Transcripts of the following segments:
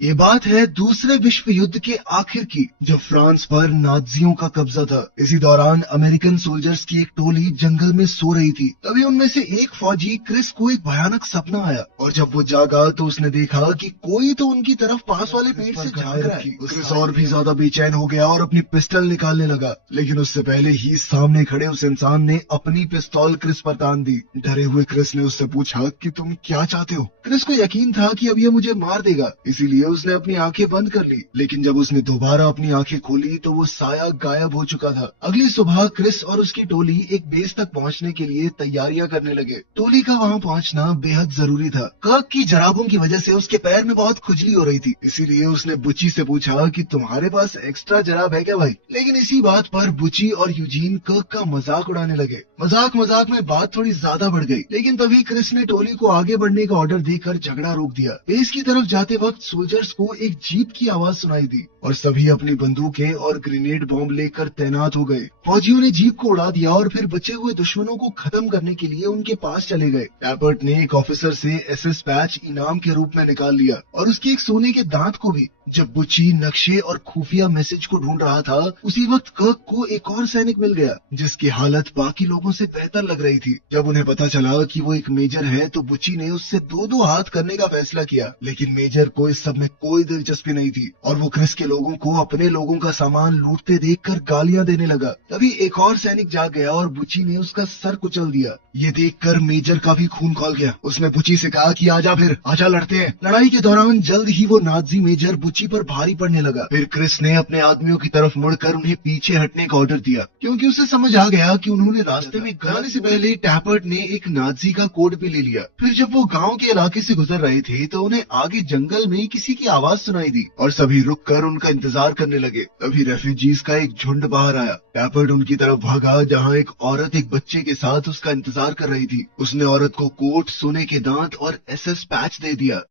ये बात है दूसरे विश्व युद्ध के आखिर की, जब फ्रांस पर नाजियों का कब्जा था। इसी दौरान अमेरिकन सोल्जर्स की एक टोली जंगल में सो रही थी। तभी उनमें से एक फौजी क्रिस को एक भयानक सपना आया और जब वो जागा तो उसने देखा कि कोई तो उनकी तरफ पास वाले पेड़ से झांक रहा है। क्रिस और भी ज्यादा बेचैन हो गया और अपनी पिस्टल निकालने लगा, लेकिन उससे पहले ही सामने खड़े उस इंसान ने अपनी पिस्तौल क्रिस पर तान दी। डरे हुए क्रिस ने उससे पूछा कि तुम क्या चाहते हो। क्रिस को यकीन था कि अब ये मुझे मार देगा, इसीलिए उसने अपनी आंखें बंद कर ली। लेकिन जब उसने दोबारा अपनी आंखें खोली तो वो साया गायब हो चुका था। अगली सुबह क्रिस और उसकी टोली एक बेस तक पहुंचने के लिए तैयारियां करने लगे। टोली का वहां पहुंचना बेहद जरूरी था। कर्क की जराबों की वजह से उसके पैर में बहुत खुजली हो रही थी, इसीलिए उसने बुची से पूछा कि तुम्हारे पास एक्स्ट्रा जराब है क्या भाई। लेकिन इसी बात पर बुची और यूजीन कर्क का मजाक उड़ाने लगे। मजाक मजाक में बात थोड़ी ज्यादा बढ़ गई, लेकिन तभी क्रिस ने टोली को आगे बढ़ने का ऑर्डर देकर झगड़ा रोक दिया। बेस की तरफ जाते वक्त सोल्जर्स को एक जीप की आवाज सुनाई दी और सभी अपनी बंदूकें और ग्रेनेड बॉम्ब लेकर तैनात हो गए। फौजियों ने जीप को उड़ा दिया और फिर बचे हुए दुश्मनों को खत्म करने के लिए उनके पास चले गए। टैपर्ट ने एक ऑफिसर से एसएस पैच इनाम के रूप में निकाल लिया और उसके एक सोने के दांत को भी। जब बुची नक्शे और खुफिया मैसेज को ढूंढ रहा था, उसी वक्त कर्क को एक और सैनिक मिल गया जिसकी हालत बाकी लोगों से बेहतर लग रही थी। जब उन्हें पता चला कि वो एक मेजर है तो बुची ने उससे दो दो हाथ करने का फैसला किया। लेकिन मेजर को इस सब में कोई दिलचस्पी नहीं थी और वो क्रिस के लोगों को अपने लोगों का सामान लूटते देखकर गालियां देने लगा। तभी एक और सैनिक जाग गया और बुची ने उसका सर कुचल दिया। ये देखकर मेजर का भी खून खौल गया। उसने बुची से कहा कि आजा, फिर आजा, लड़ते हैं। लड़ाई के दौरान जल्द ही वो नाजी मेजर बुची पर भारी पड़ने लगा। फिर क्रिस ने अपने आदमियों की तरफ मुड़कर उन्हें पीछे हटने का ऑर्डर दिया, क्योंकि उसे समझ आ गया कि उन्होंने रास्ते में जाने से पहले टैपर्ट ने एक नाजी का कोड भी ले लिया। फिर जब वो गांव के इलाके से गुजर रहे थे तो उन्हें आगे जंगल में किसी की आवाज सुनाई दी और सभी रुक कर उनका इंतजार करने लगे। तभी रेफ्यूजीज का एक झुंड बाहर आया। टैपर्ट उनकी तरफ भागा जहाँ एक औरत एक बच्चे के साथ उसका इंतजार कर रही थी। उसने औरत को कोट, सोने के दांत और एसएस पैच दे दिया।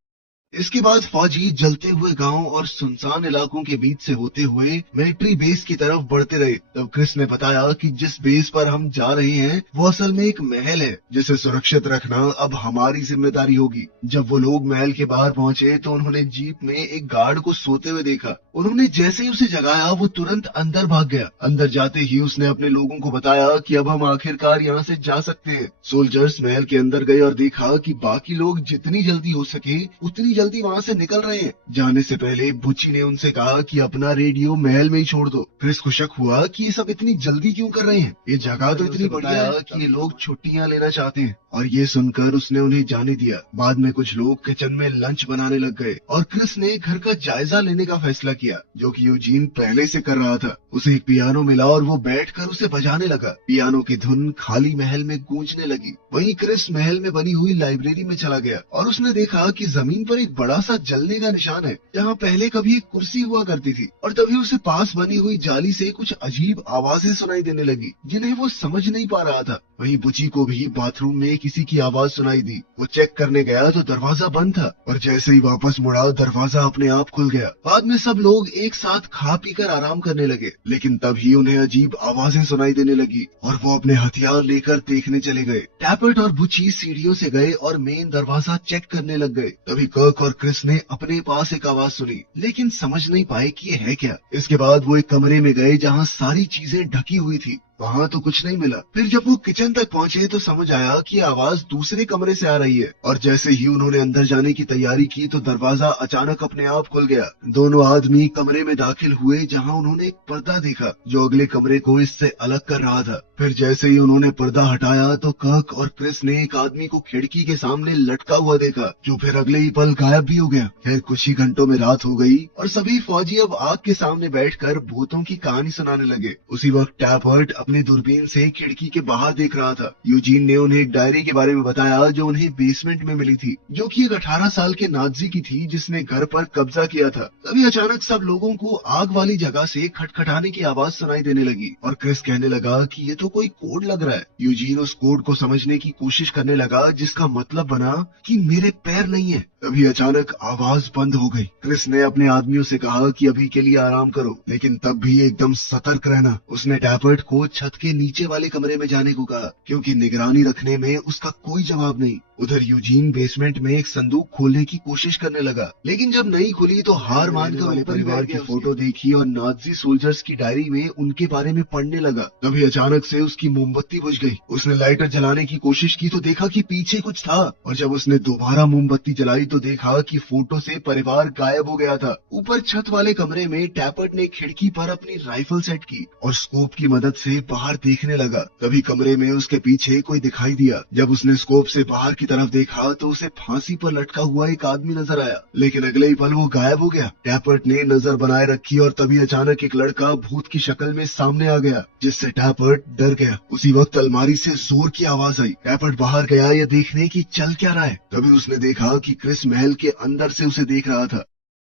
इसके बाद फौजी जलते हुए गांव और सुनसान इलाकों के बीच से होते हुए मिलिट्री बेस की तरफ बढ़ते रहे। तब क्रिस ने बताया कि जिस बेस पर हम जा रहे हैं वो असल में एक महल है जिसे सुरक्षित रखना अब हमारी जिम्मेदारी होगी। जब वो लोग महल के बाहर पहुंचे तो उन्होंने जीप में एक गार्ड को सोते हुए देखा। उन्होंने जैसे ही उसे जगाया वो तुरंत अंदर भाग गया। अंदर जाते ही उसने अपने लोगों को बताया कि अब हम आखिरकार यहाँ से जा सकते हैं। सोल्जर्स महल के अंदर गए और देखा कि बाकी लोग जितनी जल्दी हो सके उतनी जल्दी वहाँ से निकल रहे हैं। जाने से पहले बुची ने उनसे कहा कि अपना रेडियो महल में ही छोड़ दो। क्रिस को शक हुआ कि ये सब इतनी जल्दी क्यों कर रहे हैं। ये जगह तो इतनी बढ़िया है कि ये लोग छुट्टियाँ लेना चाहते हैं। और ये सुनकर उसने उन्हें जाने दिया। बाद में कुछ लोग किचन में लंच बनाने लग गए और क्रिस ने घर का जायजा लेने का फैसला किया, जो कि यूजीन पहले से कर रहा था। उसे एक पियानो मिला और वो बैठकर उसे बजाने लगा। पियानो की धुन खाली महल में गूंजने लगी। वहीं क्रिस महल में बनी हुई लाइब्रेरी में चला गया और उसने देखा कि जमीन पर एक बड़ा सा जलने का निशान है, जहाँ पहले कभी एक कुर्सी हुआ करती थी। और तभी उसे पास बनी हुई जाली से कुछ अजीब आवाजें सुनाई देने लगी, जिन्हें वो समझ नहीं पा रहा था। वहीं बुची को भी बाथरूम में किसी की आवाज सुनाई दी। वो चेक करने गया तो दरवाजा बंद था और जैसे ही वापस मुड़ा दरवाजा अपने आप खुल गया। बाद में सब लोग एक साथ खा पीकर आराम करने लगे, लेकिन तभी उन्हें अजीब आवाजें सुनाई देने लगी और वो अपने हथियार लेकर देखने चले गए। टैपर्ट और बुची सीढ़ियों से गए और मेन दरवाजा चेक करने लग गए। तभी कर्क और क्रिस ने अपने पास एक आवाज सुनी, लेकिन समझ नहीं पाए कि ये है क्या। इसके बाद वो एक कमरे में गए जहाँ सारी चीजें ढकी हुई थी। वहाँ तो कुछ नहीं मिला। फिर जब वो किचन तक पहुँचे तो समझ आया कि आवाज दूसरे कमरे से आ रही है और जैसे ही उन्होंने अंदर जाने की तैयारी की तो दरवाजा अचानक अपने आप खुल गया। दोनों आदमी कमरे में दाखिल हुए जहाँ उन्होंने एक पर्दा देखा जो अगले कमरे को इससे अलग कर रहा था। फिर जैसे ही उन्होंने पर्दा हटाया तो कर्क और क्रिस ने एक आदमी को खिड़की के सामने लटका हुआ देखा, जो फिर अगले ही पल गायब भी हो गया। फिर कुछ ही घंटों में रात हो गई और सभी फौजी अब आग के सामने बैठकर भूतों की कहानी सुनाने लगे। उसी वक्त टैपर्ट अपनी दूरबीन से खिड़की के बाहर देख रहा था। यूजीन ने उन्हें एक डायरी के बारे में बताया जो उन्हें बेसमेंट में मिली थी, जो कि एक 18 साल के नाजी की थी जिसने घर पर कब्जा किया था। तभी अचानक सब लोगों को आग वाली जगह से खटखटाने की आवाज सुनाई देने लगी और क्रिस कहने लगा कि ये तो कोई कोड लग रहा है। यूजीन उस कोड को समझने की कोशिश करने लगा जिसका मतलब बना कि मेरे पैर नहीं है। तभी अचानक आवाज बंद हो गई। क्रिस ने अपने आदमियों से कहा कि अभी के लिए आराम करो, लेकिन तब भी एकदम सतर्क रहना। उसने टैपर्ट को छत के नीचे वाले कमरे में जाने को कहा, क्योंकि निगरानी रखने में उसका कोई जवाब नहीं। उधर यूजीन बेसमेंट में एक संदूक खोलने की कोशिश करने लगा, लेकिन जब नहीं खुली तो हार मानकर वाले परिवार की फोटो देखी और नाजी सोल्जर्स की डायरी में उनके बारे में पढ़ने लगा। तभी अचानक से उसकी मोमबत्ती बुझ गई। उसने लाइटर जलाने की कोशिश की तो देखा कि पीछे कुछ था, और जब उसने दोबारा मोमबत्ती जलाई तो देखा कि फोटो से परिवार गायब हो गया था। ऊपर छत वाले कमरे में टैपर्ट ने खिड़की पर अपनी राइफल सेट की और स्कोप की मदद से बाहर देखने लगा। तभी कमरे में उसके पीछे कोई दिखाई दिया। जब उसने स्कोप से बाहर की तरफ देखा तो उसे फांसी पर लटका हुआ एक आदमी नजर आया, लेकिन अगले ही पल वो गायब हो गया। टैपर्ट ने नजर बनाए रखी और तभी अचानक एक लड़का भूत की शक्ल में सामने आ गया, जिससे टैपर्ट डर गया। उसी वक्त अलमारी से जोर की आवाज आई। टैपर्ट बाहर गया यह देखने की चल क्या रहा है। तभी उसने देखा कि क्रिस महल के अंदर से उसे देख रहा था।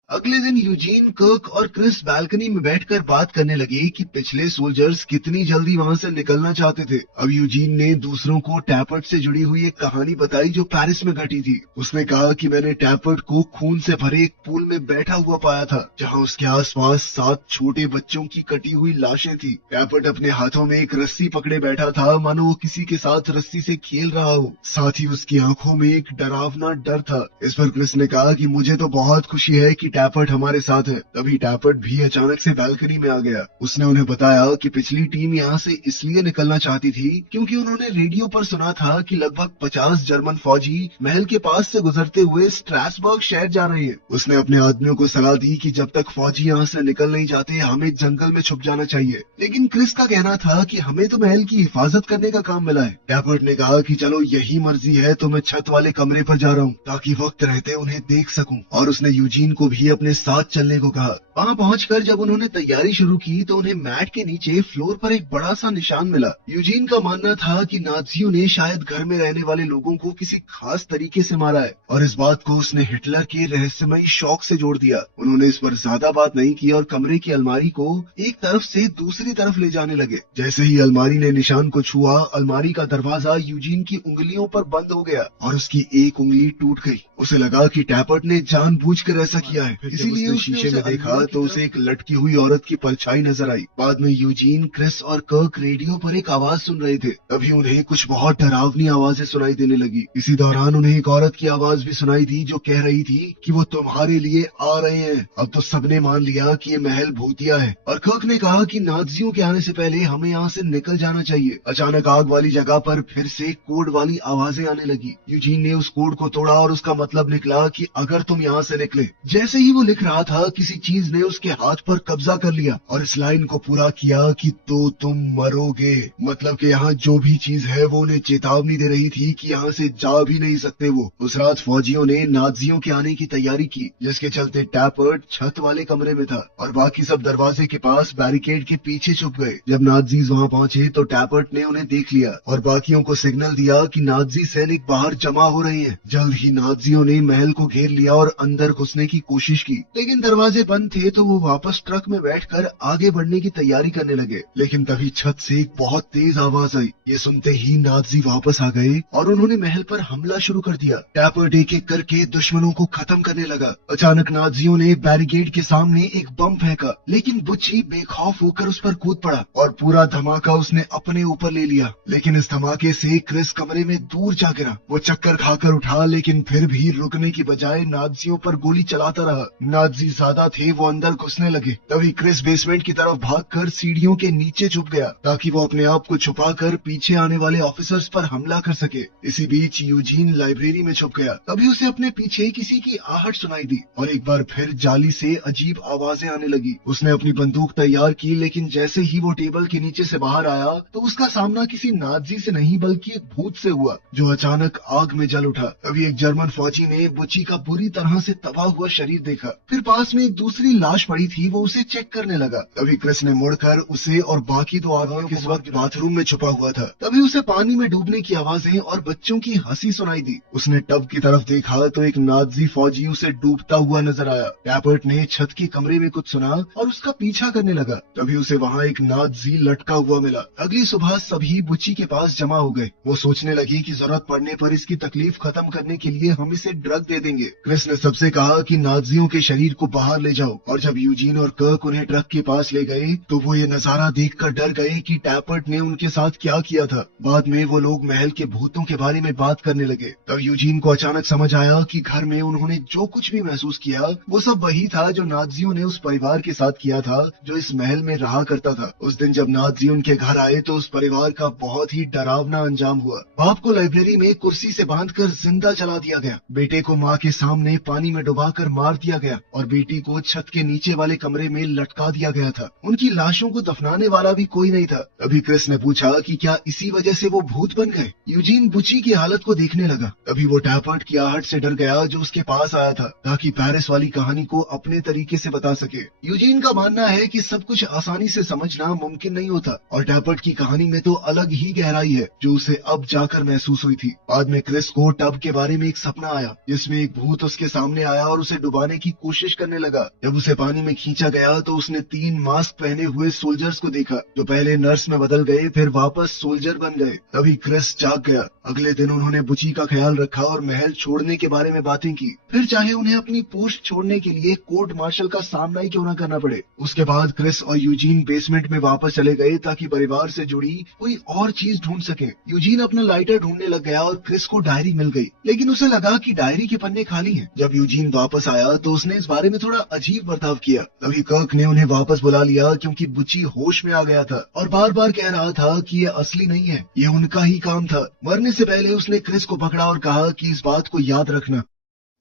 अगले दिन यूजीन, कर्क और क्रिस बालकनी में बैठकर बात करने लगे कि पिछले सोल्जर्स कितनी जल्दी वहां से निकलना चाहते थे। अब यूजीन ने दूसरों को टैपर्ट से जुड़ी हुई एक कहानी बताई जो पेरिस में घटी थी। उसने कहा कि मैंने टैपर्ट को खून से भरे एक पूल में बैठा हुआ पाया था, जहां उसके आसपास 7 छोटे बच्चों की कटी हुई लाशें थी। टैपर्ट अपने हाथों में एक रस्सी पकड़े बैठा था, मानो वो किसी के साथ रस्सी से खेल रहा हो। साथ ही उसकी आंखों में एक डरावना डर था। इस पर क्रिस ने कहा कि मुझे तो बहुत खुशी है कि टैपर्ट हमारे साथ है। तभी टैपर्ट भी अचानक से बालकनी में आ गया। उसने उन्हें बताया कि पिछली टीम यहाँ से इसलिए निकलना चाहती थी क्योंकि उन्होंने रेडियो पर सुना था कि लगभग 50 जर्मन फौजी महल के पास से गुजरते हुए स्ट्रासबर्ग शहर जा रहे हैं। उसने अपने आदमियों को सलाह दी कि जब तक फौजी यहाँ से निकल नहीं जाते हमें जंगल में छुप जाना चाहिए, लेकिन क्रिस का कहना था कि हमें तो महल की हिफाजत करने का काम मिला है। टैपर्ट ने कहा कि चलो यही मर्जी है तो मैं छत वाले कमरे पर जा रहा हूँ ताकि वक्त रहते उन्हें देख सकूं, और उसने यूजीन को भी अपने साथ चलने को कहा। वहाँ पहुंचकर जब उन्होंने तैयारी शुरू की तो उन्हें मैट के नीचे फ्लोर पर एक बड़ा सा निशान मिला। यूजीन का मानना था कि नाजियों ने शायद घर में रहने वाले लोगों को किसी खास तरीके से मारा है, और इस बात को उसने हिटलर के रहस्यमयी शौक से जोड़ दिया। उन्होंने इस पर ज्यादा बात नहीं की और कमरे की अलमारी को एक तरफ से दूसरी तरफ ले जाने लगे। जैसे ही अलमारी ने निशान को छुआ, अलमारी का दरवाजा यूजीन की उंगलियों पर बंद हो गया और उसकी एक उंगली टूट गई। उसे लगा कि टैपर्ट ने जानबूझकर ऐसा किया है, इसीलिए उसने शीशे में देखा तो उसे एक लटकी हुई औरत की परछाई नजर आई। बाद में यूजीन, क्रिस और कर्क रेडियो पर एक आवाज सुन रहे थे। तभी उन्हें कुछ बहुत डरावनी आवाजें सुनाई देने लगी। इसी दौरान उन्हें एक औरत की आवाज भी सुनाई दी जो कह रही थी कि वो तुम्हारे लिए आ रहे हैं। अब तो सबने मान लिया कि ये महल भूतिया है, और कर्क ने कहा कि नाजियों के आने से पहले हमें यहाँ से निकल जाना चाहिए। अचानक आग वाली जगह पर फिर से कोड वाली आवाजें आने लगी। यूजीन ने उस कोड को तोड़ा और उसका मतलब निकला कि अगर तुम यहाँ से निकले। जैसे ही वो लिख रहा था किसी चीज ने उसके हाथ पर कब्जा कर लिया और इस लाइन को पूरा किया कि तो तुम मरोगे। मतलब कि यहाँ जो भी चीज है वो उन्हें चेतावनी दे रही थी कि यहाँ से जा भी नहीं सकते वो। उस रात फौजियों ने नाजियों के आने की तैयारी की, जिसके चलते टैपर्ट छत वाले कमरे में था और बाकी सब दरवाजे के पास बैरिकेड के पीछे छुप गए। जब नाजीज वहाँ पहुंचे तो टैपर्ट ने उन्हें देख लिया और बाकियों को सिग्नल दिया कि नाजी सैनिक बाहर जमा हो रहे हैं। जल्द ही नाजियों ने महल को घेर लिया और अंदर घुसने की कोशिश की, लेकिन दरवाजे बंद थे तो वो वापस ट्रक में बैठकर आगे बढ़ने की तैयारी करने लगे। लेकिन तभी छत से एक बहुत तेज आवाज आई। ये सुनते ही नाजी वापस आ गए और उन्होंने महल पर हमला शुरू कर दिया। टैपर्ट एक एक करके दुश्मनों को खत्म करने लगा। अचानक नाजियों ने बैरिकेड के सामने एक बम फेंका, लेकिन बुच्ची बेखौफ होकर उस पर कूद पड़ा और पूरा धमाका उसने अपने ऊपर ले लिया। लेकिन इस धमाके से क्रिस कमरे में दूर जा गिरा। वो चक्कर खाकर उठा, लेकिन फिर भी रुकने की बजाय नाजियों पर गोली चलाता रहा। नाजी ज्यादा थे, वो अंदर घुसने लगे। तभी क्रिस बेसमेंट की तरफ भागकर सीढ़ियों के नीचे छुप गया ताकि वो अपने आप को छुपाकर पीछे आने वाले ऑफिसर्स पर हमला कर सके। इसी बीच यूजीन लाइब्रेरी में छुप गया। तभी उसे अपने पीछे किसी की आहट सुनाई दी और एक बार फिर जाली से अजीब आवाजें आने लगी। उसने अपनी बंदूक तैयार की, लेकिन जैसे ही वो टेबल के नीचे से बाहर आया तो उसका सामना किसी नाजी से नहीं बल्कि एक भूत से हुआ जो अचानक आग में जल उठा। तभी एक जर्मन फौजी ने बुच्ची का बुरी तरह से तबाह हुआ शरीर देखा। फिर पास में एक दूसरी लाश पड़ी थी वो उसे चेक करने लगा। तभी क्रिस ने मुड़कर उसे और बाकी 2 आदमियों को इस वक्त बाथरूम में छुपा हुआ था। तभी उसे पानी में डूबने की आवाजें और बच्चों की हंसी सुनाई दी। उसने टब की तरफ देखा तो एक नाजी फौजी उसे डूबता हुआ नजर आया। टैपर्ट ने छत के कमरे में कुछ सुना और उसका पीछा करने लगा। तभी उसे वहाँ एक नाजी लटका हुआ मिला। अगली सुबह सभी बुची के पास जमा हो गए। वो सोचने लगी कि जरूरत पड़ने पर इसकी तकलीफ खत्म करने के लिए हम इसे ड्रग दे देंगे। क्रिस ने सबसे कहा कि नाजियों के शरीर को बाहर ले जाओ, और जब यूजीन और कर्क उन्हें ट्रक के पास ले गए तो वो ये नजारा देखकर डर गए कि टैपर्ट ने उनके साथ क्या किया था। बाद में वो लोग महल के भूतों के बारे में बात करने लगे। तब यूजीन को अचानक समझ आया कि घर में उन्होंने जो कुछ भी महसूस किया वो सब वही था जो नाजियों ने उस परिवार के साथ किया था जो इस महल में रहा करता था। उस दिन जब नाजी उनके घर आए तो उस परिवार का बहुत ही डरावना अंजाम हुआ। बाप को लाइब्रेरी में कुर्सी से बांधकर जिंदा जला दिया गया, बेटे को माँ के सामने पानी में डुबाकर मार दिया गया और बेटी को छत के नीचे वाले कमरे में लटका दिया गया था। उनकी लाशों को दफनाने वाला भी कोई नहीं था। तभी क्रिस ने पूछा कि क्या इसी वजह से वो भूत बन गए। यूजीन बुची की हालत को देखने लगा। तभी वो टैपर्ट की आहट से डर गया जो उसके पास आया था ताकि पेरिस वाली कहानी को अपने तरीके से बता सके। यूजीन का मानना है कि सब कुछ आसानी से समझना मुमकिन नहीं होता और टैपर्ट की कहानी में तो अलग ही गहराई है जो उसे अब जाकर महसूस हुई थी। बाद में क्रिस को टब के बारे में एक सपना आया जिसमें एक भूत उसके सामने आया और उसे डुबाने की कोशिश करने लगा। जब उसे पानी में खींचा गया तो उसने 3 मास्क पहने हुए सोल्जर्स को देखा जो पहले नर्स में बदल गए फिर वापस सोल्जर बन गए। तभी क्रिस जाग गया। अगले दिन उन्होंने बुची का ख्याल रखा और महल छोड़ने के बारे में बातें की, फिर चाहे उन्हें अपनी पोस्ट छोड़ने के लिए कोर्ट मार्शल का सामना ही क्यों न करना पड़े। उसके बाद क्रिस और यूजीन बेसमेंट में वापस चले गए ताकि परिवार से जुड़ी कोई और चीज ढूंढ सके। यूजीन अपना लाइटर ढूंढने लग गया और क्रिस को डायरी मिल गई, लेकिन उसे लगा कि डायरी के पन्ने खाली हैं। जब यूजीन वापस आया तो उसने इस बारे में थोड़ा अजीब बर्ताव किया। तभी कर्क ने उन्हें वापस बुला लिया क्योंकि बुची होश में आ गया था और बार बार कह रहा था कि ये असली नहीं है, ये उनका ही काम था। मरने से पहले उसने क्रिस को पकड़ा और कहा कि इस बात को याद रखना।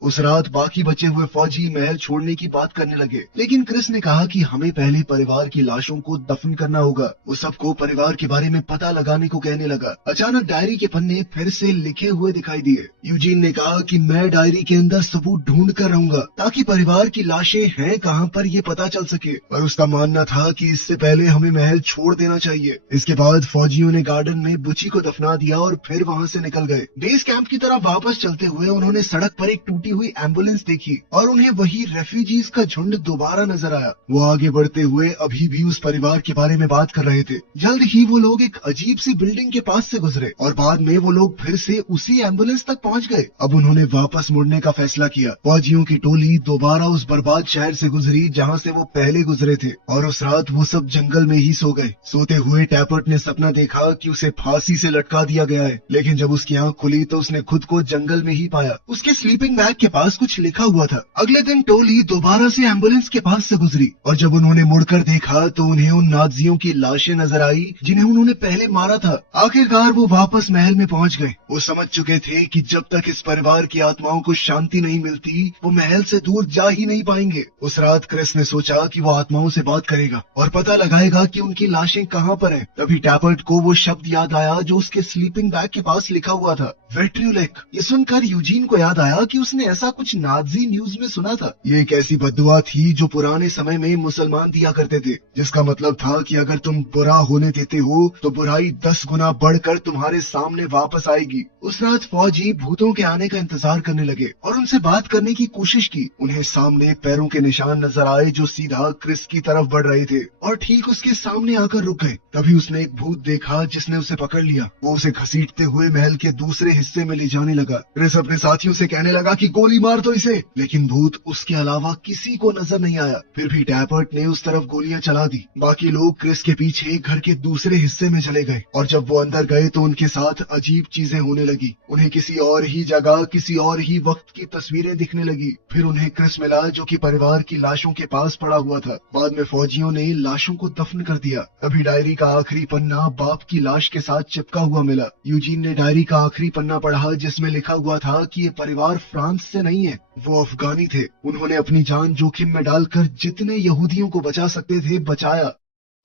उस रात बाकी बचे हुए फौजी महल छोड़ने की बात करने लगे, लेकिन क्रिस ने कहा कि हमें पहले परिवार की लाशों को दफन करना होगा। वो सबको परिवार के बारे में पता लगाने को कहने लगा। अचानक डायरी के पन्ने फिर से लिखे हुए दिखाई दिए। यूजीन ने कहा कि मैं डायरी के अंदर सबूत ढूंढ कर रहूंगा ताकि परिवार की लाशें हैं कहाँ पर ये पता चल सके, पर उसका मानना था कि इससे पहले हमें महल छोड़ देना चाहिए। इसके बाद फौजियों ने गार्डन में बुची को दफना दिया और फिर वहाँ से निकल गए। बेस कैंप की तरफ वापस चलते हुए उन्होंने सड़क पर एक टूटी हुई एम्बुलेंस देखी और उन्हें वही रेफ्यूजीज का झुंड दोबारा नजर आया। वो आगे बढ़ते हुए अभी भी उस परिवार के बारे में बात कर रहे थे। जल्द ही वो लोग एक अजीब सी बिल्डिंग के पास से गुजरे और बाद में वो लोग फिर से उसी एम्बुलेंस तक पहुंच गए। अब उन्होंने वापस मुड़ने का फैसला किया। फौजियों की टोली दोबारा उस बर्बाद शहर से गुजरी जहाँ से वो पहले गुजरे थे और उस रात वो सब जंगल में ही सो गए। सोते हुए टैपर्ट ने सपना देखा कि उसे फांसी से लटका दिया गया है, लेकिन जब उसकी आंख खुली तो उसने खुद को जंगल में ही पाया। उसके स्लीपिंग बैग के पास कुछ लिखा हुआ था। अगले दिन टोली दोबारा से एम्बुलेंस के पास से गुजरी और जब उन्होंने मुड़कर देखा तो उन्हें उन नाजियों की लाशें नजर आई जिन्हें उन्होंने पहले मारा था। आखिरकार वो वापस महल में पहुंच गए। वो समझ चुके थे कि जब तक इस परिवार की आत्माओं को शांति नहीं मिलती वो महल से दूर जा ही नहीं पाएंगे। उस रात क्रिस ने सोचा कि वो आत्माओं से बात करेगा और पता लगाएगा कि उनकी लाशें कहाँ पर हैं। तभी टैपर्ट को वो शब्द याद आया जो उसके स्लीपिंग बैग के पास लिखा हुआ था, विट्रियोलेक। ये सुनकर यूजीन को याद आया कि उसने ऐसा कुछ नाजी न्यूज में सुना था। ये एक ऐसी बद्दुआ थी जो पुराने समय में मुसलमान दिया करते थे, जिसका मतलब था कि अगर तुम बुरा होने देते हो तो बुराई 10 गुना बढ़कर तुम्हारे सामने वापस आएगी। उस रात फौजी भूतों के आने का इंतजार करने लगे और उनसे बात करने की कोशिश की। उन्हें सामने पैरों के निशान नजर आए जो सीधा क्रिस की तरफ बढ़ रहे थे और ठीक उसके सामने आकर रुक गए। तभी उसने एक भूत देखा जिसने उसे पकड़ लिया। वो उसे घसीटते हुए महल के दूसरे हिस्से में ले जाने लगा। क्रिस अपने साथियों से कहने लगा कि गोली मार दो इसे, लेकिन भूत उसके अलावा किसी को नजर नहीं आया। फिर भी टैपर्ट ने उस तरफ गोलियां चला दी। बाकी लोग क्रिस के पीछे घर के दूसरे हिस्से में चले गए और जब वो अंदर गए तो उनके साथ अजीब चीजें होने लगी। उन्हें किसी और ही जगह किसी और ही वक्त की तस्वीरें दिखने लगी। फिर उन्हें क्रिस मिला जो कि परिवार की लाशों के पास पड़ा हुआ था। बाद में फौजियों ने लाशों को दफन कर दिया। अभी डायरी का आखिरी पन्ना बाप की लाश के साथ चिपका हुआ मिला। यूजीन ने डायरी का आखिरी पन्ना पढ़ा जिसमें लिखा हुआ था कि ये परिवार फ्रांस से नहीं है, वो अफगानी थे। उन्होंने अपनी जान जोखिम में डालकर जितने यहूदियों को बचा सकते थे बचाया।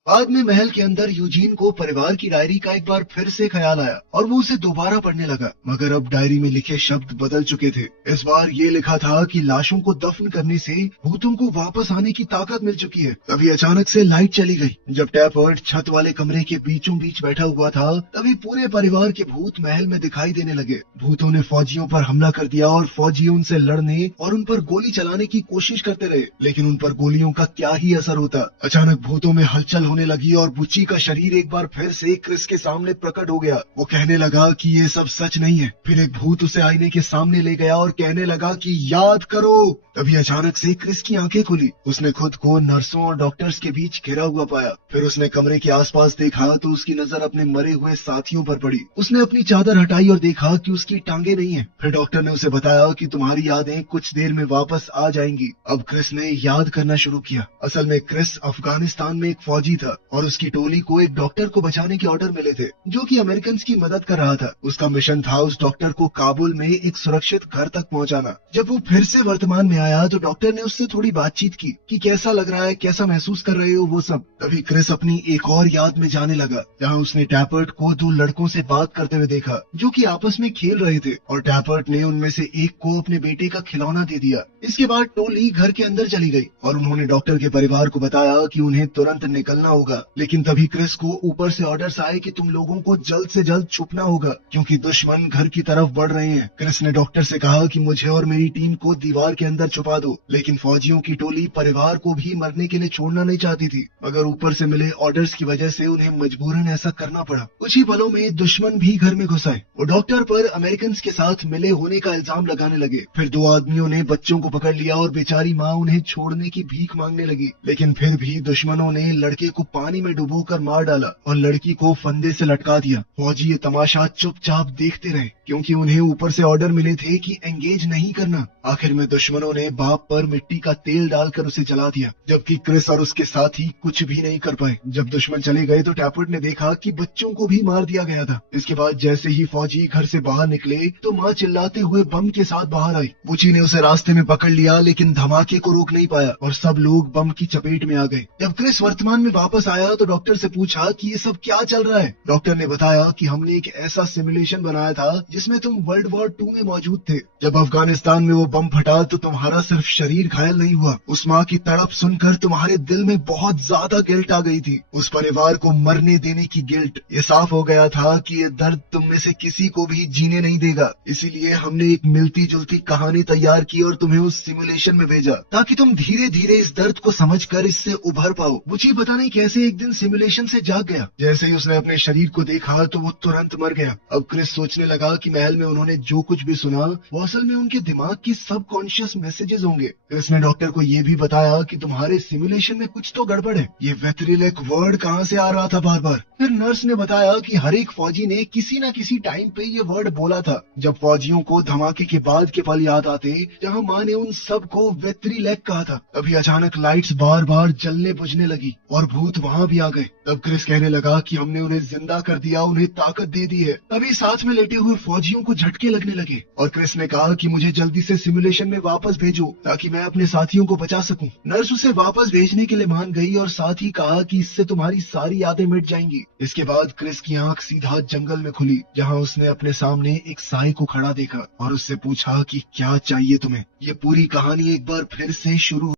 बाद में महल के अंदर यूजीन को परिवार की डायरी का एक बार फिर से ख्याल आया और वो उसे दोबारा पढ़ने लगा, मगर अब डायरी में लिखे शब्द बदल चुके थे। इस बार ये लिखा था कि लाशों को दफन करने से भूतों को वापस आने की ताकत मिल चुकी है। तभी अचानक से लाइट चली गई। जब टैपर्ड छत वाले कमरे के बीचों बीच बैठा हुआ था, तभी पूरे परिवार के भूत महल में दिखाई देने लगे। भूतों ने फौजियों पर हमला कर दिया और फौजी उनसे लड़ने और उन पर गोली चलाने की कोशिश करते रहे, लेकिन उन पर गोलियों का क्या ही असर होता। अचानक भूतों में हलचल होने लगी और बुच्ची का शरीर एक बार फिर से क्रिस के सामने प्रकट हो गया। वो कहने लगा कि ये सब सच नहीं है। फिर एक भूत उसे आईने के सामने ले गया और कहने लगा कि याद करो। तभी अचानक से क्रिस की आंखें खुली। उसने खुद को नर्सों और डॉक्टर्स के बीच घिरा हुआ पाया। फिर उसने कमरे के आसपास देखा तो उसकी नजर अपने मरे हुए साथियों पर पड़ी। उसने अपनी चादर हटाई और देखा कि उसकी टांगे नहीं है। फिर डॉक्टर ने उसे बताया कि तुम्हारी यादें कुछ देर में वापस आ जाएंगी। अब क्रिस ने याद करना शुरू किया। असल में क्रिस अफगानिस्तान में एक फौजी था और उसकी टोली को एक डॉक्टर को बचाने के ऑर्डर मिले थे, जो कि अमेरिकन की मदद कर रहा था। उसका मिशन था उस डॉक्टर को काबुल में एक सुरक्षित घर तक पहुंचाना। जब वो फिर से वर्तमान में आया तो डॉक्टर ने उससे थोड़ी बातचीत की कि कैसा लग रहा है, कैसा महसूस कर रहे हो, वो सब। तभी क्रिस अपनी एक और याद में जाने लगा, जहाँ उसने टैपर्ट को दो लड़कों से बात करते हुए देखा, जो कि आपस में खेल रहे थे, और टैपर्ट ने उनमें से एक को अपने बेटे का खिलौना दे दिया। इसके बाद टोली घर के अंदर चली गई और उन्होंने डॉक्टर के परिवार को बताया कि उन्हें तुरंत निकलना होगा। लेकिन तभी क्रिस को ऊपर से ऑर्डर्स आए कि तुम लोगों को जल्द से जल्द छुपना होगा, क्योंकि दुश्मन घर की तरफ बढ़ रहे हैं। क्रिस ने डॉक्टर से कहा कि मुझे और मेरी टीम को दीवार के अंदर छुपा दो, लेकिन फौजियों की टोली परिवार को भी मरने के लिए छोड़ना नहीं चाहती थी, मगर ऊपर से मिले ऑर्डर्स की वजह से उन्हें मजबूरन ऐसा करना पड़ा। कुछ ही पलों में दुश्मन भी घर में घुस आए। वो डॉक्टर पर अमेरिकन के साथ मिले होने का इल्जाम लगाने लगे। फिर दो आदमियों ने बच्चों को पकड़ लिया और बेचारी माँ उन्हें छोड़ने की भीख मांगने लगी, लेकिन फिर भी दुश्मनों ने लड़के को पानी में डुबोकर मार डाला और लड़की को फंदे से लटका दिया। फौजी ये तमाशा चुपचाप देखते रहे, क्योंकि उन्हें ऊपर से ऑर्डर मिले थे कि एंगेज नहीं करना। आखिर में दुश्मनों ने बाप पर मिट्टी का तेल डालकर उसे जला दिया, जबकि क्रिस और उसके साथी कुछ भी नहीं कर पाए। जब दुश्मन चले गए तो टैपर्ट ने देखा कि बच्चों को भी मार दिया गया था। इसके बाद जैसे ही फौजी घर से बाहर निकले तो माँ चिल्लाते हुए बम के साथ बाहर आई। बुची ने उसे रास्ते में पकड़ लिया, लेकिन धमाके को रोक नहीं पाया और सब लोग बम की चपेट में आ गए। जब क्रिस वर्तमान में वापस आया तो डॉक्टर से पूछा कि ये सब क्या चल रहा है। डॉक्टर ने बताया कि हमने एक ऐसा सिमुलेशन बनाया था जिसमें तुम वर्ल्ड वॉर 2 में मौजूद थे। जब अफगानिस्तान में वो बम फटा तो तुम्हारा सिर्फ शरीर घायल नहीं हुआ, उस माँ की तड़प सुनकर तुम्हारे दिल में बहुत ज्यादा गिल्ट आ गई थी, उस परिवार को मरने देने की गिल्ट। ये साफ हो गया था कि ये दर्द तुम में से किसी को भी जीने नहीं देगा। इसीलिए हमने एक मिलती जुलती कहानी तैयार की और तुम्हें उस सिमुलेशन में भेजा, ताकि तुम धीरे धीरे इस दर्द को समझकर इससे उभर पाओ। मुझे पता नहीं कैसे एक दिन सिमुलेशन से जाग गया। जैसे ही उसने अपने शरीर को देखा तो वो तुरंत मर गया। अब क्रिस सोचने लगा कि महल में उन्होंने जो कुछ भी सुना वो असल में उनके दिमाग की सबकॉन्शियस मैसेजेस होंगे। क्रिस ने डॉक्टर को ये भी बताया कि तुम्हारे सिमुलेशन में कुछ तो गड़बड़ है। ये वेथरिलेक वर्ड कहाँ से आ रहा था बार बार। फिर नर्स ने बताया कि हर एक फौजी ने किसी न किसी टाइम पे ये वर्ड बोला था, जब फौजियों को धमाके के बाद के पल याद आते जहाँ माँ ने उन सब को वेथरिलेक कहा था। तभी अचानक लाइट्स बार बार जलने बुझने लगी और भूत वहाँ भी आ गए। तब क्रिस कहने लगा कि हमने उन्हें जिंदा कर दिया, उन्हें ताकत दे दी है। तभी साथ में लेटे हुए फौजियों को झटके लगने लगे और क्रिस ने कहा कि मुझे जल्दी से सिमुलेशन में वापस भेजो ताकि मैं अपने साथियों को बचा सकूं। नर्स उसे वापस भेजने के लिए मान गई और साथ ही कहा कि इससे तुम्हारी सारी यादें मिट जाएंगी। इसके बाद क्रिस की आंख सीधा जंगल में खुली, जहां उसने अपने सामने एक साई को खड़ा देखा और उससे पूछा कि क्या चाहिए तुम्हें। ये पूरी कहानी एक बार फिर से शुरू